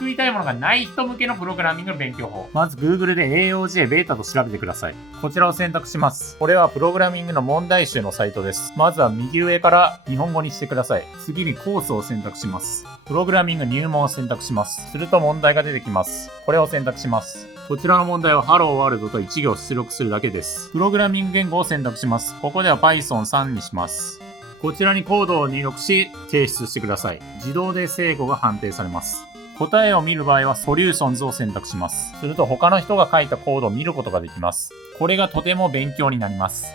救いたいものがない人向けのプログラミングの勉強法。まず Google で AOJ ベータと調べてください。こちらを選択します。これはプログラミングの問題集のサイトです。まずは右上から日本語にしてください。次にコースを選択します。プログラミング入門を選択します。すると問題が出てきます。これを選択します。こちらの問題は Hello World と1行出力するだけです。プログラミング言語を選択します。ここでは Python3 にします。こちらにコードを入力し、提出してください。自動で正誤が判定されます。答えを見る場合は Solutions を選択します。すると他の人が書いたコードを見ることができます。これがとても勉強になります。